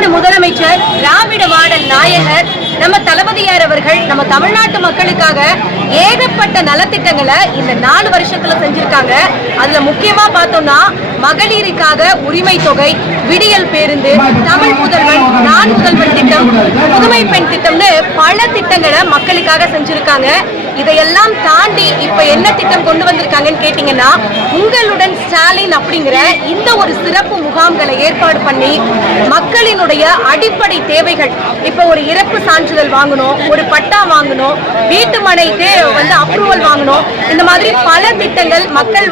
தமிழ்நாடு முதலமைச்சர் திராவிட மாடல் நாயகர் நம்ம தளபதியார் அவர்கள் நம்ம தமிழ்நாட்டு மக்களுக்காக ஏகப்பட்ட நலத்திட்டங்களை இந்த 4 வருஷத்துல செஞ்சிருக்காங்க. அதுல முக்கியமா பார்த்தோம்னா மகளிருக்காக உரிமை தொகை, விடியல் பேருந்து, தமிழ் முதல்வன், நான் முதல்வன் திட்டம், புதுமை பெண் திட்டம்னு பல திட்டங்களை மக்களுக்காக செஞ்சிருக்காங்க. இதையெல்லாம் தாண்டி இப்ப என்ன திட்டம் கொண்டு வந்திருக்காங்கன்னு கேட்டீங்கன்னா, உங்களுடன் ஸ்டாலின் அப்படிங்கிற இந்த ஒரு சிறப்பு முகாம்களை ஏற்பாடு பண்ணி மக்களினுடைய அடிப்படை தேவைகள், இப்ப ஒரு இறப்பு சான்றிதழ் வாங்கணும், ஒரு பட்டா வாங்கணும், வீட்டு மனை அப்ரூவல் வாங்கணும், இந்த மாதிரி பல திட்டங்கள் மக்கள்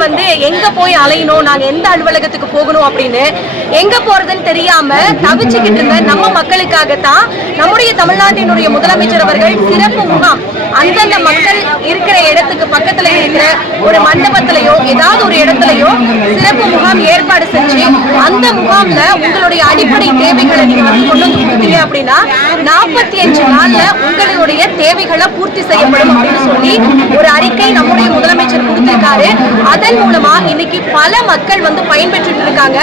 எங்க போய் அலையணும், நாங்க எந்த அலுவலகத்துக்கு போகணும் அப்படின்னு எங்க போறதுன்னு தெரியாம தவிச்சுக்கிட்டு இருந்த நம்ம மக்களுக்காகத்தான் நம்முடைய தமிழ்நாட்டினுடைய முதலமைச்சர் அவர்கள் சிறப்பு முகாம் அந்தந்த மக்கள் இருக்கிற இடத்துக்கு பக்கத்துல இருக்கிற ஒரு மண்டபத்திலேயோ ஏதாவது ஒரு இடத்துலயோ சிறப்பு முகாம் ஏற்பாடு செஞ்சு அந்த முகாம்ல உங்களுடைய அடிப்படை தேவைகளை நீங்க கொண்டு வந்து கொடுத்தீங்க அப்படின்னா 45 நாள்ல உங்களுடைய தேவைகளை பூர்த்தி செய்யப்படும் அப்படின்னு சொல்லி ஒரு அறிக்கை நம்முடைய முதலமைச்சர் கொடுத்திருக்காரு. அதன் மூலமா இன்னைக்கு பல மக்கள் பயன்பெற்று இருக்காங்க.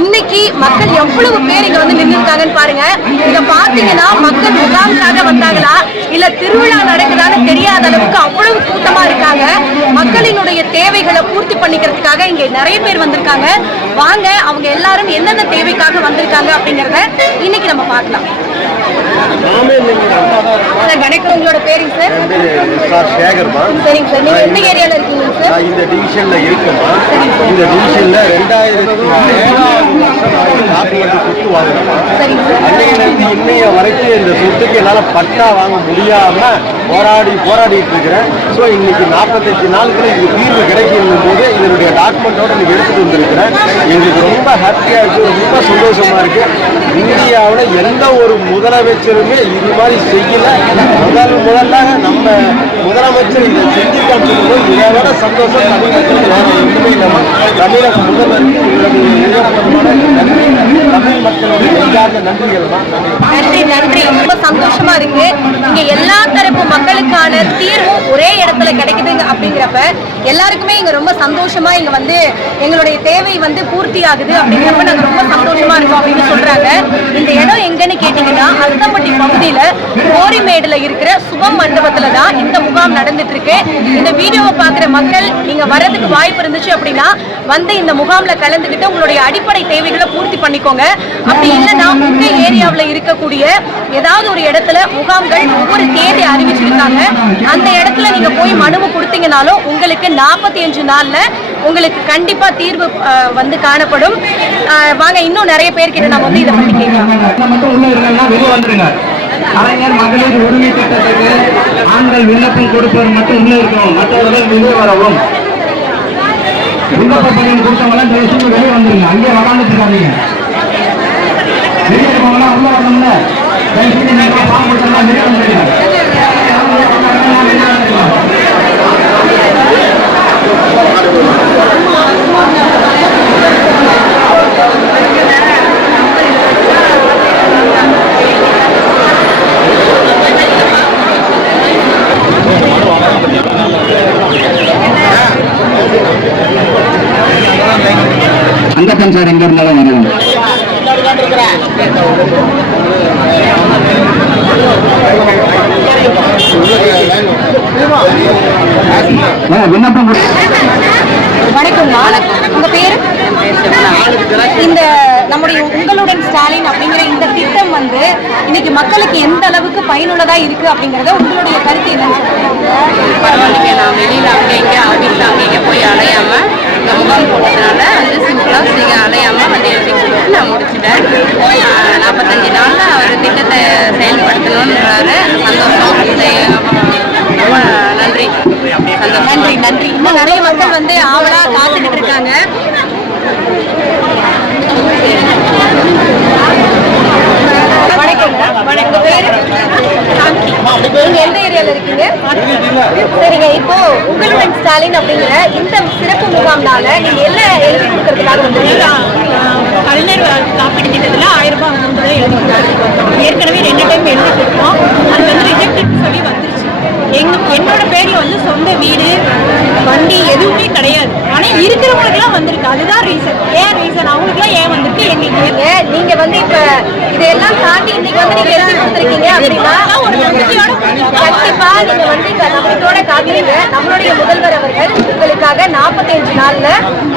இன்னைக்கு மக்கள் எவ்வளவு பேர் இங்க நின்று இருக்காங்கன்னு பாருங்க. இங்க பாத்தீங்கன்னா மக்கள் முகாமுக்காக வந்தாங்களா இல்ல திருவிழா நடக்குதான்னு தெரியாத அளவுக்கு அவ்வளவு கூட்டமா இருக்காங்க. மக்களினுடைய தேவைகளை பூர்த்தி பண்ணிக்கிறதுக்காக இங்க நிறைய பேர் வந்திருக்காங்க. வாங்க அவங்க எல்லாரும் எந்தெந்த தேவைக்காக வந்திருக்காங்க அப்படிங்கறத இன்னைக்கு நம்ம பார்க்கலாம். வணக்கம், உங்களோட பேருங்க சார்? சேகர்மா. சரிங்க சார், நீங்க எந்த ஏரியால இருக்கீங்க சார்? இந்த டிவிஷன்ல இருக்குமா. இந்த டிவிஷன்ல 2007 டாக்குமெண்ட் சொத்து வாங்குறோமா. அன்னையிலிருந்து இன்னைய வரைக்கும் இந்த சொத்துக்கு என்னால பட்டா வாங்க முடியாம போராடிட்டு இருக்கிறேன். ஸோ இன்னைக்கு 45 நாளுக்குள்ள இது தீர்வு கிடைக்கும் போது இதனுடைய டாக்குமெண்டோட இன்னைக்கு எடுத்துட்டு வந்திருக்கிறேன். எங்களுக்கு ரொம்ப ஹாப்பியா இருக்கு, ரொம்ப சந்தோஷமா இருக்கு. இந்தியாவில் எந்த ஒரு முதலமைச்சருமே இது மாதிரி செய்யல. முதல்ல நம்ம முதலமைச்சர் இதை செஞ்சுக்கான்னு சொல்லும்போது இதை விட சந்தோஷம் தமிழகத்தில் வேற எதுவுமே இல்லாம தமிழக முதல்வருக்கு தமிழ் மக்களுடைய நெஞ்சார்ந்த நன்றிகள் தான். நன்றி. ரொம்ப சந்தோஷமா இருக்கு. இங்க எல்லா தரப்பு மக்களுக்கான தீர்வும் ஒரே இடத்துல கிடைக்குதுங்க அப்படிங்கிறப்ப எல்லாருக்குமே இங்க ரொம்ப சந்தோஷமா இங்க எங்களுடைய தேவை பூர்த்தி ஆகுது அப்படிங்கிறப்ப நாங்க ரொம்ப சந்தோஷமா இருக்கோம் அப்படின்னு சொல்றாங்க. இந்த இடம் எங்கன்னு கேட்டீங்கன்னா அஸ்தம்பட்டி பகுதியில கோரிமேடுல இருக்கிற சுபம் மண்டபத்துல தான் இந்த முகாம் நடந்துட்டு இருக்கு. இந்த வீடியோவை பாக்குற மக்கள் நீங்க வர்றதுக்கு வாய்ப்பு இருந்துச்சு அப்படின்னா இந்த முகாம்ல கலந்துக்கிட்டு உங்களுடைய அடிப்படை தேவைகளை பூர்த்தி பண்ணிக்கோங்க. அப்படி இல்லைன்னா உங்க ஏரியாவில் இருக்கக்கூடிய ஏதாவது ஒரு இடத்துல முகாம்கள் ஒவ்வொரு தேதி அறிவிச்சிருக்காங்க. அந்த இடத்துல நீங்க போய் மனுவை கொடுத்தீங்கனாலும் உங்களுக்கு 45 நாள்ல உங்களுக்கு கண்டிப்பா தீர்வு காணப்படும். வாங்க இன்னும் நிறைய பேர்கிட்ட நம்ம இதை பத்தி கேட்கலாம். கலைஞர் மகளிர் உரிமை திட்டத்துக்கு ஆண்கள் விண்ணப்பம் கொடுப்பவர் மட்டும் உள்ள இருக்கணும், மற்றவர்கள் வெளியே வரவும். விண்ணப்ப பணியம் கொடுத்தவங்களாம் தயவுசெய்து வெளியே வந்துருங்க, அங்கே வராந்துட்டு இருக்காதீங்க. வெளியே இருக்கவங்களாம் உள்ள வரணும்ல, தயவுசெய்து பாம்பு கொடுத்தா வெளியே வந்துருங்க. அங்கப்பன் சார் எங்க இருந்தாலும் வரலாம். விண்ணப்பம். வணக்கம், உங்க பேரு? இந்த நம்முடைய உங்களுடன் ஸ்டாலின் அப்படிங்கிற இந்த திட்டம் இன்னைக்கு மக்களுக்கு எந்த அளவுக்கு பயனுள்ளதா இருக்கு அப்படிங்கறத உங்களுடைய கருத்து என்னன்னு சொல்லுங்க. பரவாயில்லைங்க, நான் வெளியில அங்கே ஆஃபீஸ்ல அங்கே போய் அலையாம முகாம் போட்டதுனால சிம்பிளா அலையாம எழுதிட்டு நான் முடிச்சுட்டேன். 45 நாள்ல அவர் திட்டத்தை செயல்படுத்தணும்ன்றாரு. சந்தோஷம், ரொம்ப நன்றி. நன்றி நன்றி. இன்னும் நிறைய மக்கள் ஆவலா காத்துக்கிட்டு இருக்காங்க. உங்க பேரு? நீங்க எந்த ஏரியால இருக்கீங்க? சரிங்க, இப்போ உங்களுடன் ஸ்டாலின் அப்படிங்கிற இந்த சிறப்பு முகாம்னால நீங்க என்ன எழுதி கொடுக்கறதுக்காக கலைஞர் காப்பீடு திட்டத்தில் 1000 ரூபாய் வந்து எழுதி கொடுத்தாங்க. ஏற்கனவே 2 டைம் எழுதி கொடுத்தோம். அது ரிஜெக்ட் சொல்லி வந்துருச்சு. என்னோட பேர்ல சொந்த வீடு, வண்டி எதுவுமே கிடையாது. ஆனா ஆனா இருக்கிறவங்களுக்கு எல்லாம் வந்திருக்கு. அதுதான் ரீசன். ரீசன் அவங்களுக்குலாம் ஏன் வந்திருக்கு எங்களுக்கு நீங்க வந்து இப்ப இதையெல்லாம் தாண்டி இன்னைக்கு வந்து நீங்க எழுதி கொடுத்துருக்கீங்க அப்படின்னா ஒரு நம்பிக்கையோட கண்டிப்பா நீங்க வந்து இந்த நம்பிக்கையோட காப்பீங்க. நம்மளுடைய முதல்வர் அவர்கள் உங்களுக்காக 45 நாள்ல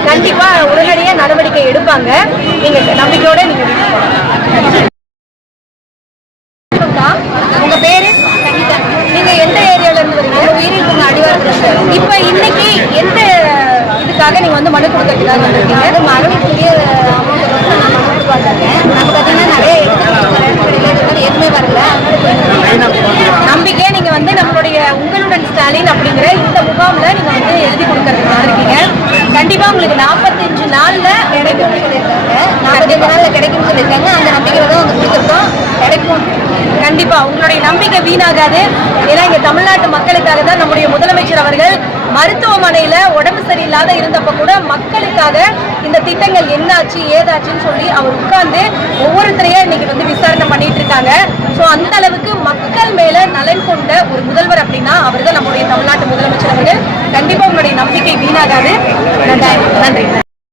கண்டிப்பா உடனடியாக நடவடிக்கை எடுப்பாங்க. நீங்க நம்பிக்கையோட நீங்க உங்க பேரு நீங்க எந்த ஏரியால இருந்து வரீங்க? உயிரிழப்பு அடிவாரத்தில். இப்ப இன்னைக்கு எந்த இதுக்காக நீங்க வந்து மனு கொடுக்கறதுக்காக வந்திருக்கீங்க? மகளுக்கு அமௌண்ட் பார்த்தாங்க. நம்ம பார்த்தீங்கன்னா நிறைய எதுவுமே வரல. நம்பிக்கையா நீங்க வந்து நம்மளுடைய உங்களுடன் ஸ்டாலின் அப்படிங்கிற இந்த முகாம்ல நீங்க வந்து எழுதி கொடுக்கறதுக்காக இருக்கீங்க. கண்டிப்பா உங்களுக்கு 45 நாள்ல கிடைக்கும்னு சொல்லியிருக்காங்க. 45 நாள்ல கிடைக்கும்னு சொல்லியிருக்காங்க. அந்த நம்பிக்கையில தான் வந்து கொடுத்துருக்கோம். கிடைக்கும். கண்டிப்பா உங்களுடைய நம்பிக்கை வீணாகாது. ஏன்னா இங்க தமிழ்நாட்டு மக்களுக்காக தான் நம்முடைய முதலமைச்சர் அவர்கள் மருத்துவமனையில உடம்பு சரியில்லாத இருந்தப்ப கூட மக்களுக்காக இந்த திட்டங்கள் என்னாச்சு ஏதாச்சுன்னு சொல்லி அவர் உட்கார்ந்து ஒவ்வொருத்தரையா இன்னைக்கு வந்து விசாரணை பண்ணிட்டு இருக்காங்க. ஸோ அந்த அளவுக்கு மக்கள் மேல நலன் கொண்ட ஒரு முதல்வர் அப்படின்னா அவர் தான் நம்முடைய தமிழ்நாட்டு முதலமைச்சர் அவர்கள். கண்டிப்பா உங்களுடைய நம்பிக்கை வீணாகாது. நன்றி.